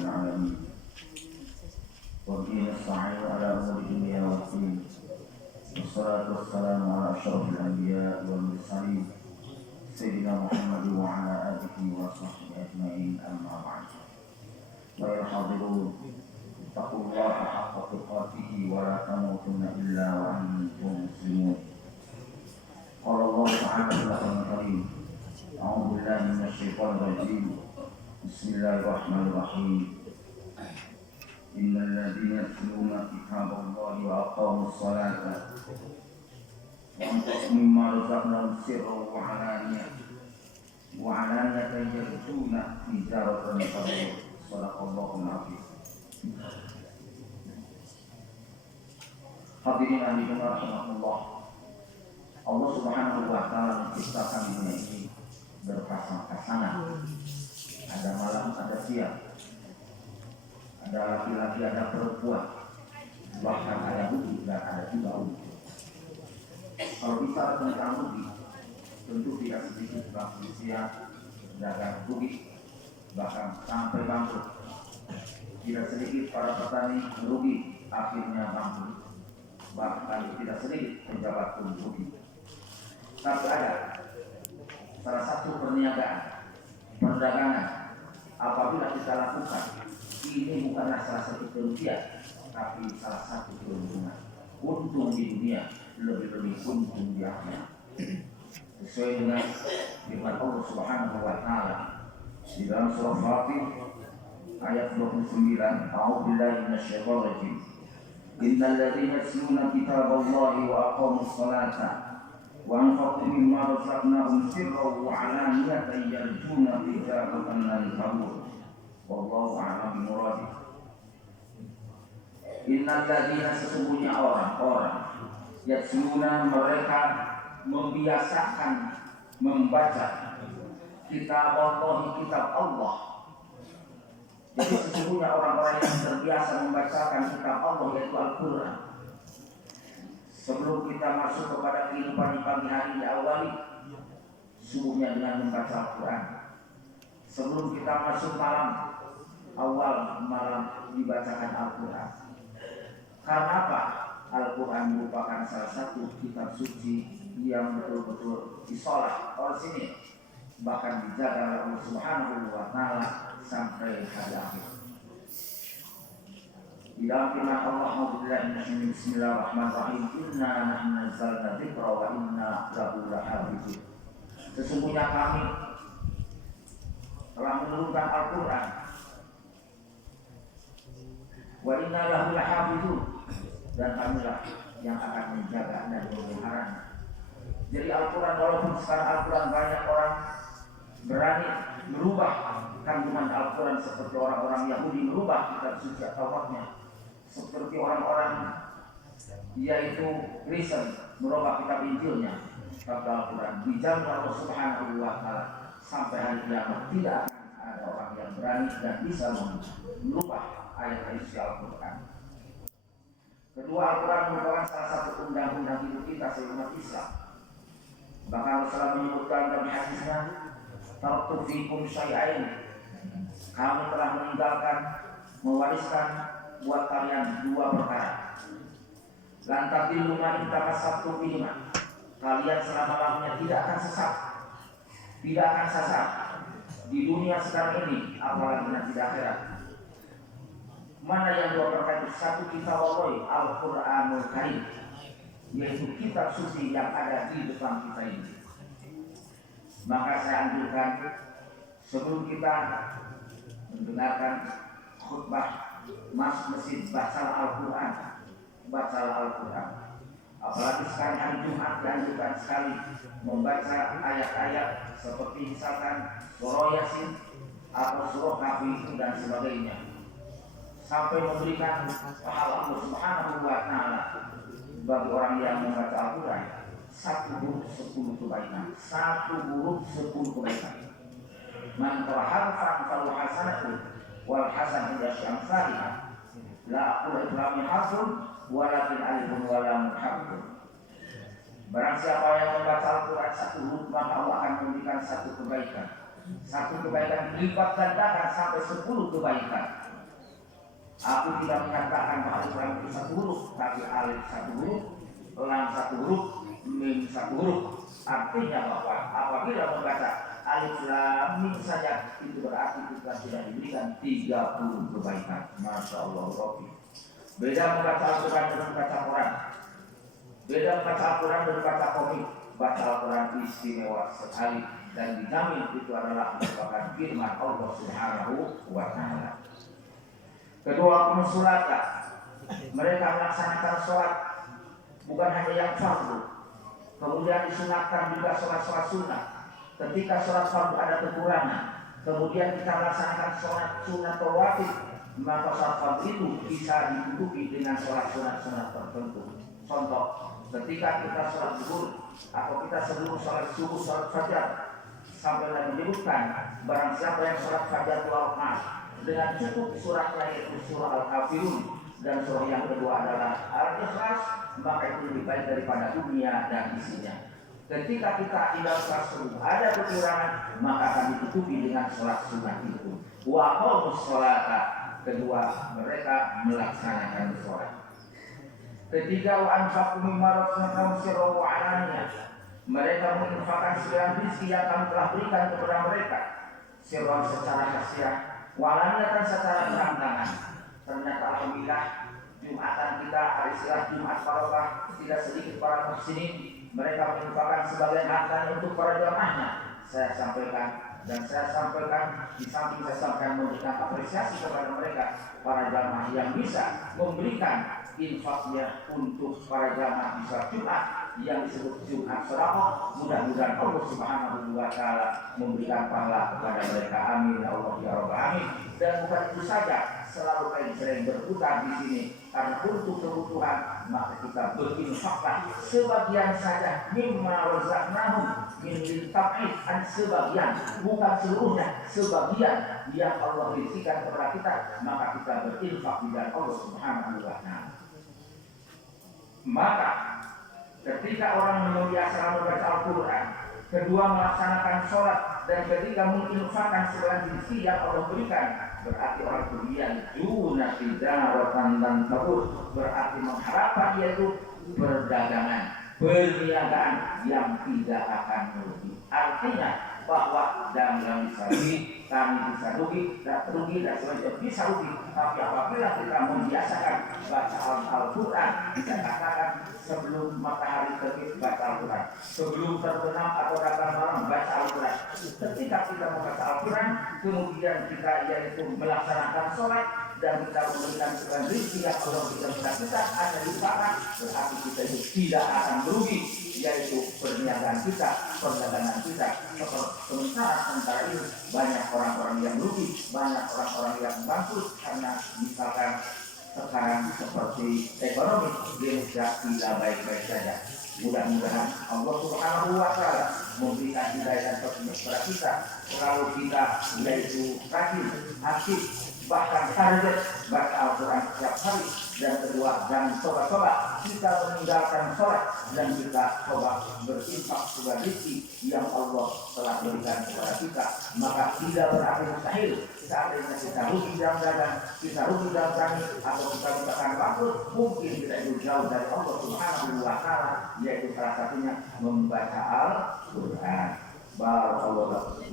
العالمين وبه نستعين على أمور الدنيا والدين والصلاة والسلام على أشرف الأنبياء والمرسلين سيدنا محمد وعلى آله وصحبه أجمعين أما بعد ويا حاضرون اتقوا الله حق تقاته ولا تموتن إلا وأنتم مسلمون قال الله تعالى في القرآن الكريم أعوذ بالله من الشيطان الرجيم بسم الله الرحمن الرحيم إن الذين يتلون كتاب الله وأقاموا الصلاة وأنفقوا مما رزقناهم سرا وعلانية يرجون تجارة تبور صدق الله العظيم. Hadirin hadirin rahimakumullah. Allah Subhanahu wa taala menciptakan dunia ini berpasang-pasangan. Ada malam, ada siang. Ada laki-laki, ada perempuan. Bahkan ada budi dan ada juga udi. Kalau bicara tentang budi, tentu tidak sedikit bangsa usia dagang rugi, bahkan sampai bangkrut. Tidak sedikit para petani rugi, akhirnya bangkrut. Bahkan tidak sedikit pejabat pun rugi. Tapi ada salah satu perdagangan apabila kita lakukan, ini bukanlah salah satu kerugian, tapi salah satu keuntungan. Untung di dunia, lebih-lebih untung di akhirat. Sesuai dengan firman Allah Subhanahu wa taala di dalam surah Fatir ayat 29, A'udzubillahi minasyaitonir rajim. Innal ladzina yatluna kitaballahi wa aqamus salata wa anfaqu mimma razaqnahum sirran wa 'alaniyatan yarjuna tijaratan lan tabur. Wallahu a'lam bimuradihi. Innal ladzina, sesungguhnya orang-orang yatluna, mereka membiasakan membaca kitab Allah. Jadi sesungguhnya orang-orang yang terbiasa membacakan kitab Allah, yaitu Al-Quran. Sebelum kita masuk kepada kehidupan di pagi hari, diawali subuhnya dengan membaca Al-Quran. Sebelum kita masuk malam, awal malam dibacakan Al-Quran. Karena apa? Al-Quran merupakan salah satu kitab suci yang betul-betul disolat oleh sini, bahkan dijaga oleh Allah Subhanahu wa taala sampai hari akhir. Di dalam firman Allah, Bismillahirrahmanirrahim, Inna nahnu nazzalna dzikra wa inna lahu lahafizun. Sesungguhnya kami telah menurunkan Al-Quran, wa inna lahu lahafizun, dan kamilah yang akan menjaga dan memeliharanya. Jadi Al-Quran, walaupun sekarang Al-Quran banyak orang berani merubah kandungan Al-Quran seperti orang-orang Yahudi merubah kitab suci Tauratnya, seperti orang-orang yaitu Kristen merubah kitab Injilnya, kitab Al-Quran dijaga Allah Subhanahu wa taala sampai hari kiamat. Tidak akan ada orang yang berani dan bisa merubah ayat-ayat Al-Quran. Kedua, Al-Quran merupakan salah satu undang-undang hidup kita sebagai umat Islam. Bahkan Rasulullah menyebutkan dalam hadisnya, taraktu fikum syai'ain, kami telah meninggalkan, mewariskan buat kalian dua perkara. Lan tadillu ma in tamassaktum bihima, kalian selama-lamanya tidak akan sesat, tidak akan sesat di dunia sekarang ini, apalagi nanti di akhirat. Mana yang dua perkara itu? Satu, kitab Allah Al-Quranul Karim, yaitu kitab suci yang ada di depan kita ini. Maka saya anjurkan sebelum kita mendengarkan khutbah, masuk masjid, bacalah Al-Quran, bacalah Al-Quran. Apalagi sekarang hari Jumat dianjurkan sekali membaca ayat-ayat seperti misalkan surah Yasin atau surah Kahfi dan sebagainya, sampai memberikan pahala Allah Subhanahu wa taala bagi orang yang membaca Al-Quran. 1 huruf 10 kebaikan, 1 huruf 10 kebaikan. Man tarahafa falahu hasanatun wal hasanatu bi'ashrihha. La aqulu ibrahim hasun walakin alifun wa lam haqqun. Barang siapa yang membaca Al-Quran 1 huruf, maka Allah akan memberikan 1 kebaikan. 1 kebaikan dilipat gandakan sampai 10 kebaikan. Aku tidak menyatakan bahwa Al-Quran itu satu huruf, tapi alif satu huruf, lam satu huruf, mim satu huruf. Artinya bahwa apabila membaca alif lam mim saja, itu berarti kita sudah diberikan 30 kebaikan. Masya Allah Rabbi. Beda membaca Al-Quran dan membaca Quran. Beda membaca Al-Quran dan membaca komik. Baca Al-Quran istimewa sekali dan dijamin itu adalah merupakan firman Allah Subhanahu wa Ta'ala. Kedua, pensulatan. Mereka melaksanakan sholat bukan hanya yang fardu, kemudian disunatkan juga sholat-sholat sunnah. Ketika sholat fardu ada kekurangan, kemudian kita melaksanakan sholat sunnah rawatib, maka sholat fardu itu bisa ditutupi dengan sholat sunnah tertentu. Contoh, ketika kita sholat zuhur atau kita sebelum sholat subuh, sholat fajar, sampai lagi menyebutkan barang siapa yang sholat fajar 2 rakaat dengan cukup suratnya yaitu surah Al-Kafirun dan surah yang kedua adalah Al-Ikhlas, maka itu lebih baik daripada dunia dan isinya. Ketika kita tidak sholat subuh ada kekurangan, maka akan ditutupi dengan sholat sunnah itu. Wa qamus sholata, kedua mereka melaksanakan sholat. Ketiga, wa anfaqu mimma razaqnahum sirran wa alaniyah, mereka menginfakkan segala rezeki yang kami telah berikan kepada mereka, sirran secara rahasia, walaniyatan secara terang-terangan. Ternyata alhamdulillah Jumatan kita, hari istirahat Jumat Barokah, tidak sedikit para muslimin mereka menginfakkan sebagian hartanya untuk para jamaahnya. Saya sampaikan di samping saya sampaikan memberikan apresiasi kepada mereka, para jamaah yang bisa memberikan infaknya untuk para jamaah di sholat Jumat yang disebut Jumat Sedekah. Mudah-mudahan Allah Subhanahu wa Ta'ala memberikan pahala kepada mereka. Amin ya Allah ya Rabbal alamin. Dan bukan itu saja, selalu sering berputar di sini karena untuk kebutuhan, maka kita berinfaklah sebagian saja mimma razaqnahum min tab'id, sebagian, bukan seluruhnya, sebagian yang Allah berikan kepada kita, maka kita berinfak di jalan Allah Subhanahu wa Ta'ala. Maka ketika orang membiasakan membaca Al-Quran, kedua melaksanakan sholat, dan ketika menginfakkan sebagian rezeki yang Allah berikan, berarti orang kemudian juna tijaratan dan tabur, berarti mengharapkan yaitu perdagangan, perniagaan yang tidak akan merugi. Artinya bahwa dalam bisa rugi, kami bisa rugi, dan sebagainya bisa rugi. Tapi apabila kita membiasakan baca Al-Quran, kita katakan sebelum matahari terbit baca Al-Quran, sebelum terbenam atau datang malam baca Al-Quran. Ketika kita membaca Al-Quran, kemudian kita yaitu melaksanakan sholat dan kita memberikan segala rezeki yang Allah berikan kepada kita hanya dipakai, berarti kita itu tidak akan merugi, yaitu perniagaan kita, perdagangan kita. Sementara ini banyak orang-orang yang merugi, banyak orang-orang yang bangkrut karena misalkan sekarang seperti ekonomi Indonesia tidak baik-baik saja. Mudah-mudahan Allah Subhanahu wa Ta'ala memberikan hidayah dan petunjuk kepada kita, kalau kita yaitu rajin, aktif, bahkan target baca Al-Quran setiap hari. Dan kedua, jangan coba-coba kita meninggalkan sholat dan kita coba berinfak sebagai rezeki yang Allah telah berikan kepada kita. Maka tidak berarti mustahil seandainya kita rugi dalam dagang, kita rugi dalam tani, atau kita misalkan bangkrut, mungkin kita itu jauh dari Allah Subhanahu wa Ta'ala, yaitu salah satunya membaca Al-Quran. Barakallahu.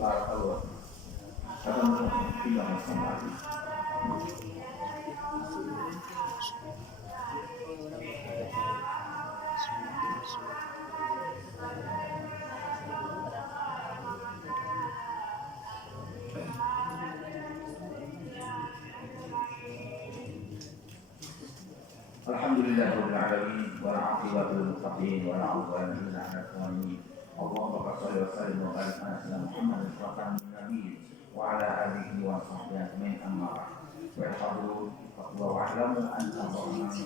Alhamdulillahirabbil alamin wa aqibatu lil muttaqin wa la udwana illa 'alal zalimin. Allahumma shalli wa sallim wa barik ala sayyidina Muhammadin khatamin nabiyyin wa ala alihi wa sahbihi ajma'in. Amma ba'd. Wa wa'lamu anna Allaha ma'al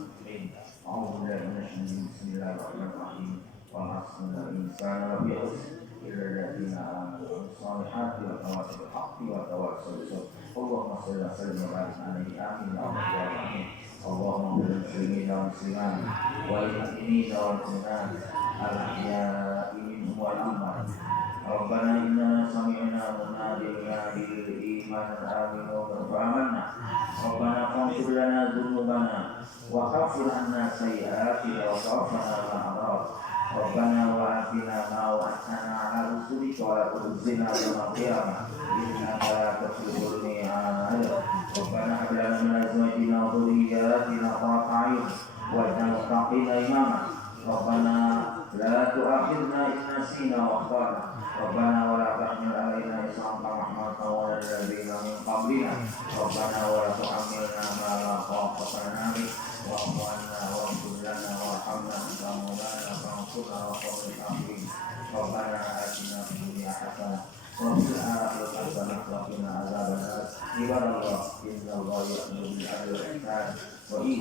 a'udzu billahi minasy syaitonir bismillahirrahmanirrahim. Wa asnal insana lafi khusr illa alladziina aamanu wa 'amilus shalihati wa tawassaw bil haqqi wa tawassaw bis sabr. Allahumma shalli wa sallim wa barik alaihi. Amin ya rabbal alamin. Allahumma bil muslimin wal muslimat wal mu'minin wal mu'minat al ahya'i minhum wal amwat ربنا إننا سمعنا مناديا ينادي للإيمان أن آمنوا فآمنا ربنا فاغفر لنا ذنوبنا وكفر عنا سيئاتنا وتوفنا مع الأبرار ربنا وآتنا ما وعدتنا على رسلك ولا تخزنا يوم القيامة إنك لا تخلف الميعاد ربنا هب لنا من أزواجنا وذرياتنا قرة أعين واجعلنا للمتقين إماما ربنا لا تؤاخذنا إن نسينا وأخطأنا ربنا ولا تحمل علينا إصرا كما حملته على الذين من قبلنا ربنا ولا تحملنا ما لا طاقة لنا به واعف عنا واغفر لنا وارحمنا أنت مولانا فانصرنا وقوم الكافرين ربنا آتنا في الدنيا حسنة وفي الآخرة حسنة وقنا عذاب النار عباد الله إن الله يأمر بالعدل والإحسان وإيتاء